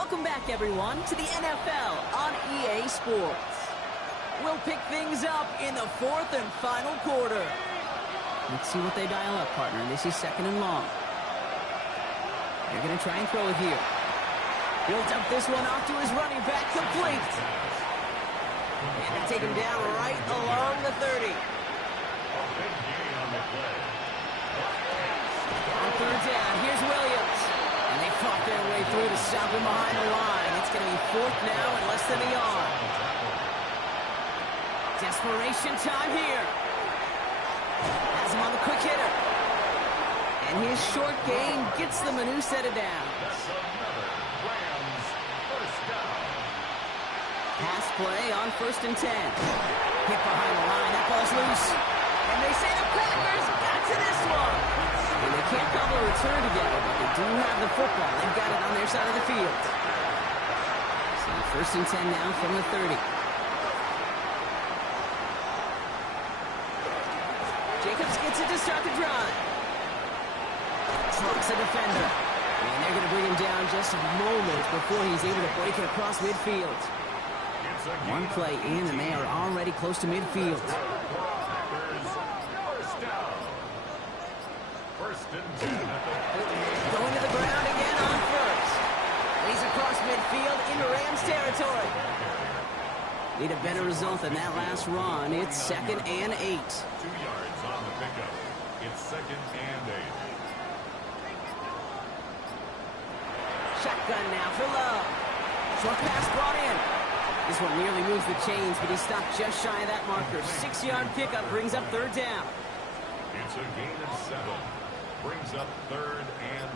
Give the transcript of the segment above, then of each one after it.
Welcome back, everyone, to the NFL on EA Sports. We'll pick things up in the fourth and final quarter. Let's see what they dial up, partner. This is 2nd and long. They're going to try and throw it here. Builds up this one off to his running back, complete. And they take him down right along the 30. On 3rd down, here's Williams. And they fought their way through to stop him behind the line. It's going to be 4th now and less than a yard. Desperation time here. Has him on the quick hitter. And his short gain gets them a new set of downs. Pass play on 1st and 10. Hit behind the line. That ball's loose. And they say the Packers got to this one. And they can't cobble a return together, but they do have the football. They've got it on their side of the field. So 1st and 10 now from the 30. Jacobs gets it to start the drive. Trucks a defender. And they're going to bring him down just a moment before he's able to break it across midfield. One play in, and they are already close to midfield. Going to the ground again on 1st. He's across midfield into Rams territory. Need a better result than that last run. It's 2nd and 8. 2 yards on the pickup. It's 2nd and 8. Shotgun now for Love. Short pass brought in. This one nearly moves the chains, but he stopped just shy of that marker. 6-yard pickup brings up 3rd down. It's a gain of 7. Brings up 3rd and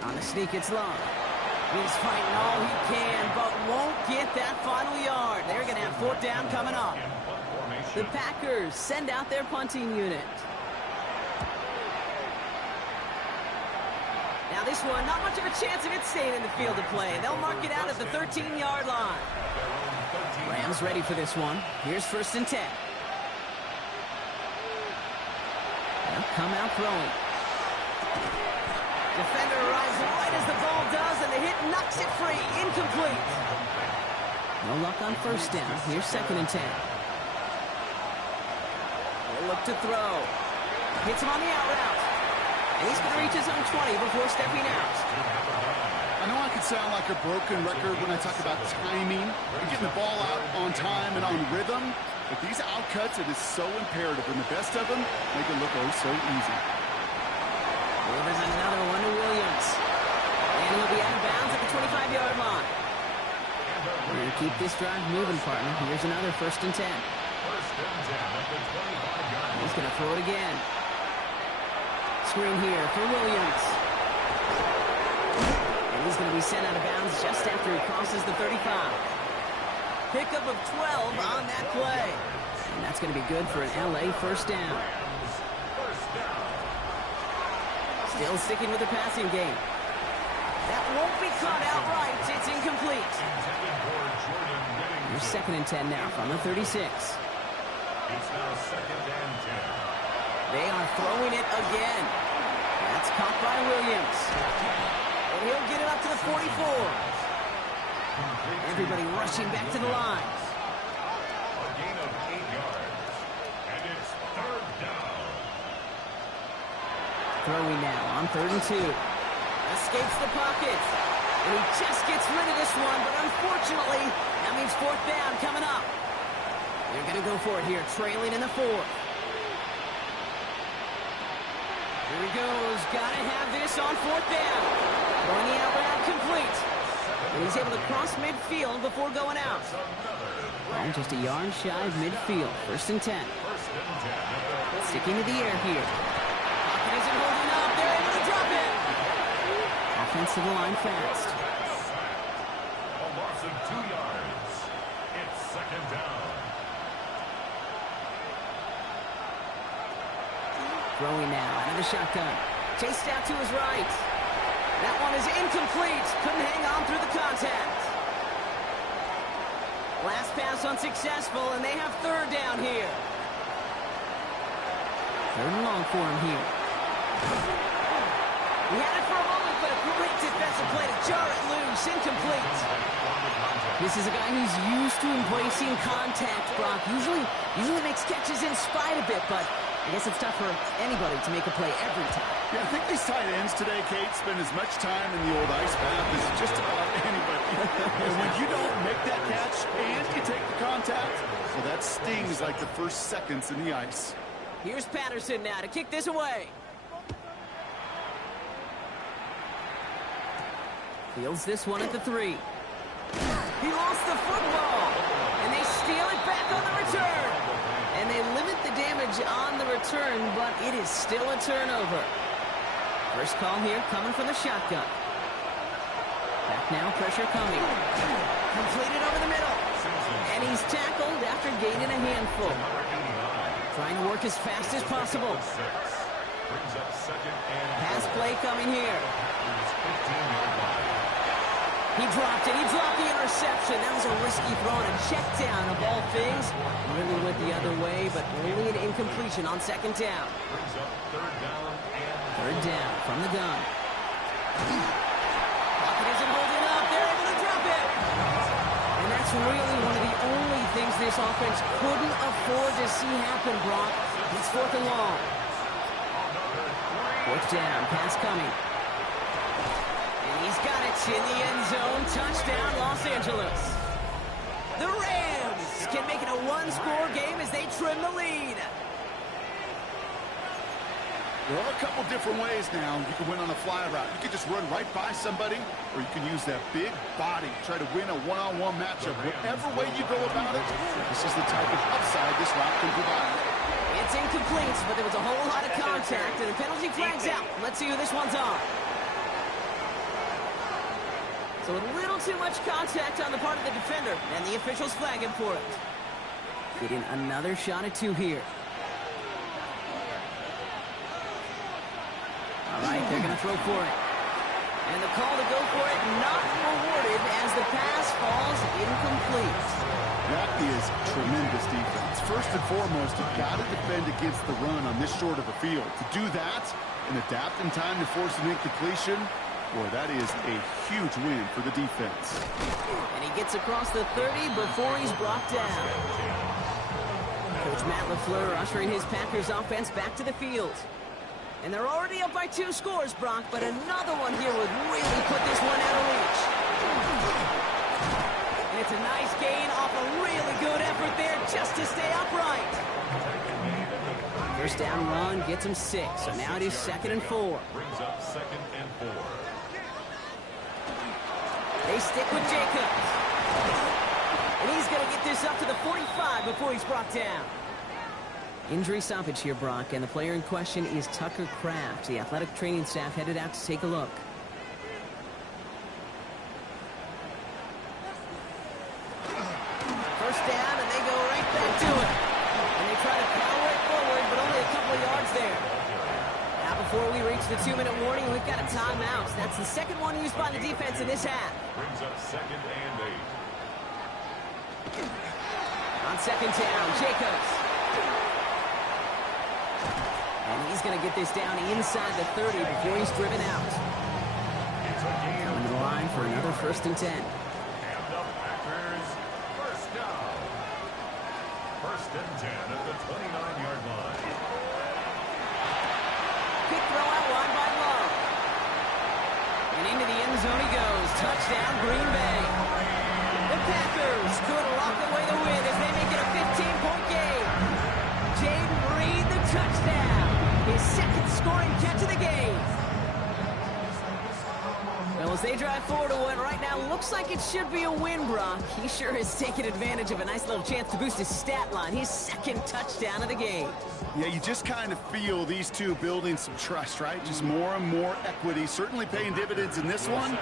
1. On the sneak, it's Love. He's fighting all he can, but won't get that final yard. They're going to have 4th down coming up. The Packers send out their punting unit. Now this one, not much of a chance of it staying in the field of play. They'll mark it out at the 13-yard line. Rams ready for this one. Here's 1st and 10. They'll come out throwing. Defender arrives right as the ball does, and the hit knocks it free. Incomplete. No luck on 1st down. Here's 2nd and 10. They'll look to throw. Hits him on the out route. And he's going to reach his own 20 before stepping out. I know I could sound like a broken record when I talk about timing and getting the ball out on time and on rhythm, but these outcuts, it is so imperative, and the best of them make it look oh so easy. Delivers another one to Williams. And he'll be out of bounds at the 25-yard line. We're going to keep this drive moving, partner. Here's another 1st and 10. 1st and 10 at the 25-yard line. He's going to throw it again. Screen here for Williams. And he's going to be sent out of bounds just after he crosses the 35. Pickup of 12 on that play. And that's going to be good for an LA 1st down. Still sticking with the passing game. That won't be caught outright. It's incomplete. Here's 2nd and 10 now from the 36. It's now 2nd and 10. They are throwing it again. That's caught by Williams. And he'll get it up to the 44. Everybody rushing back to the line. A gain of 8 yards. And it's 3rd down. Throwing now on 3rd and 2. Escapes the pocket. And he just gets rid of this one, but unfortunately, that means 4th down coming up. They're going to go for it here, trailing in the 4th. Here he goes. Got to have this on 4th down. Going the out route complete. And he's able to cross midfield before going out. And just a yard shy of midfield. 1st and 10. Sticking to the air here. Pocket isn't holding up. They're able to drop it. Offense to the line fast. A loss of 2 yards. It's 2nd down. Throwing now out of the shotgun. Chased out to his right. That one is incomplete. Couldn't hang on through the contact. Last pass unsuccessful, and they have 3rd down here. 3rd and long for him here. He had it for a moment but a great defensive play to jar it loose. Incomplete. This is a guy who's used to embracing contact, Brock. Usually makes catches in spite of it, but I guess it's tough for anybody to make a play every time. Yeah, I think these tight ends today, Kate, spend as much time in the old ice bath as just about anybody. And when you don't make that catch and you take the contact, well, that stings like the first seconds in the ice. Here's Patterson now to kick this away. Fields this one at the 3. He lost the football, and they steal it back on the return. And they limit the damage on the return, but it is still a turnover. First call here coming from the shotgun. Back now, pressure coming. Completed over the middle. And he's tackled after gaining a handful. Trying to work as fast as possible. Pass play coming here. He dropped it. He dropped the interception. That was a risky throw and a check down of all things. Really went the other way, but only an incompletion on second down. Third down from the gun. Pocket isn't holding up. They're able to drop it. And that's really one of the only things this offense couldn't afford to see happen, Brock. It's fourth and long. Fourth down. Pass coming. He's got it in the end zone. Touchdown, Los Angeles. The Rams can make it a one-score game as they trim the lead. There are a couple different ways now. You can win on a fly route. You can just run right by somebody, or you can use that big body, try to win a one-on-one matchup. Whatever way you go about it, this is the type of upside this route can provide. It's incomplete, but there was a whole lot of contact, and the penalty flag's out. Let's see who this one's on. So a little too much contact on the part of the defender, and the officials flag him for it. Getting another shot at 2 here. All right, they're going to throw for it. And the call to go for it not rewarded as the pass falls incomplete. That is tremendous defense. First and foremost, you've got to defend against the run on this short of a field. To do that and adapt in time to force an incompletion, boy, that is a huge win for the defense. And he gets across the 30 before he's brought down. Coach Matt LaFleur ushering his Packers offense back to the field. And they're already up by 2 scores, Brock, but another one here would really put this one out of reach. And it's a nice gain off a really good effort there just to stay upright. First down run gets him 6, so now it is 2nd and 4. Brings up 2nd and 4. They stick with Jacobs. And he's going to get this up to the 45 before he's brought down. Injury stoppage here, Brock, and the player in question is Tucker Kraft. The athletic training staff headed out to take a look. First down, and they go right back to it. And they try to power it forward, but only a couple of yards there. Now, before we reach the 2-minute warning, we've got a timeout. That's the second one used by the defense in this half. Brings up 2nd and 8. On second down, Jacobs. And he's going to get this down inside the 30 before he's driven out. Coming to the line for another 1st and 10. And the Packers, first down. 1st and 10 at the 29-yard line. Quick throw out wide by Love. And into the end zone he goes. Touchdown, Green Bay. The Packers could lock away the win as they make it a 15-point game. Jaden Reed, the touchdown. His 2nd scoring catch of the game. Well, as they drive forward to what right now looks like it should be a win, Brock. He sure has taken advantage of a nice little chance to boost his stat line. His 2nd touchdown of the game. Yeah, you just kind of feel these two building some trust, right? Just more and more equity. Certainly paying dividends in this one.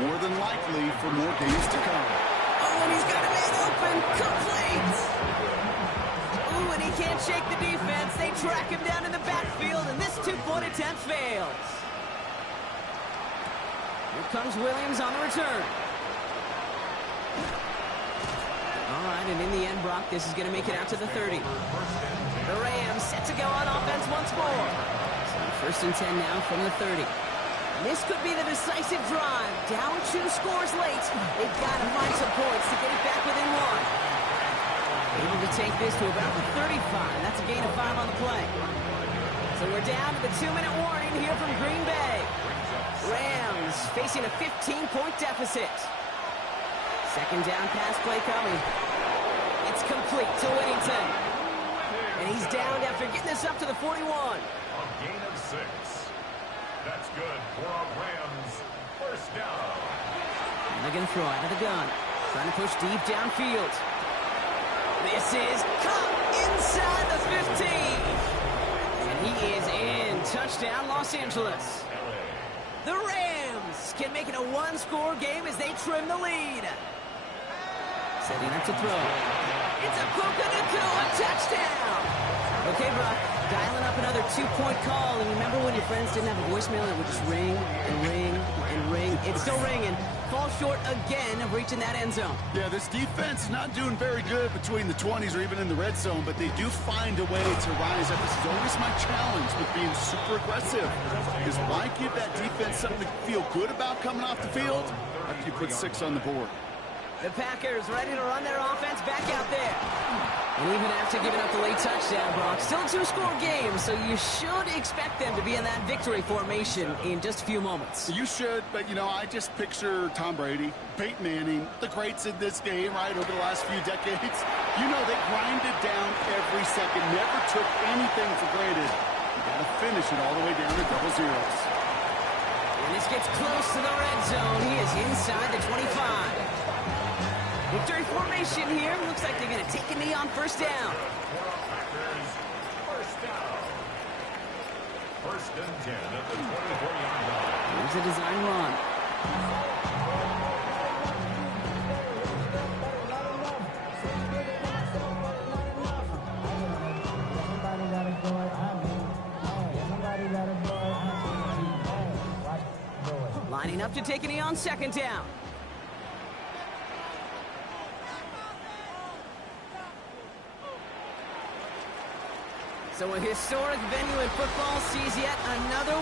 More than likely for more games to come. Oh, and he's got a man open. Complete. Ooh, and he can't shake the defense. They track him down in the backfield, and this 2-point attempt fails. Here comes Williams on the return. All right, and in the end, Brock, this is going to make it out to the 30. The Rams set to go on offense once more. So 1st and 10 now from the 30. This could be the decisive drive. Down 2 scores late. They've got to find some points to get it back within 1. Able to take this to about the 35. That's a gain of 5 on the play. So we're down to the 2-minute warning here from Green Bay. Rams facing a 15-point deficit. Second down pass play coming. It's complete to Whittington. And he's downed after getting this up to the 41. A gain of 6. That's good for a Rams first down. And they're going to throw out of the gun. Trying to push deep downfield. This is caught inside the 15. And he is in. Touchdown, Los Angeles. The Rams can make it a 1-score game as they trim the lead. Setting up to throw. It's a Puka Nacua touchdown. Okay, Brock, dialing up another 2-point call. And remember when your friends didn't have a voicemail that would just ring and ring and ring? It's still ringing. Fall short again of reaching that end zone. Yeah, this defense not doing very good between the 20s or even in the red zone, but they do find a way to rise up. This is always my challenge with being super aggressive. Is why give that defense something to feel good about coming off the field after you put 6 on the board? The Packers ready to run their offense back out there. And even after giving up the late touchdown, Brock, still a 2-score game, so you should expect them to be in that victory formation in just a few moments. You should, but, you know, I just picture Tom Brady, Peyton Manning, the greats in this game, right, over the last few decades. You know, they grinded down every second, never took anything for granted. You got to finish it all the way down to double zeros. And this gets close to the red zone. He is inside the 25. Victory formation here. Looks like they're going to take a knee on first down. First and 10 at the 24-yard line. Here's a design run. Lining up to take a knee on second down. So a historic venue in football sees yet another win.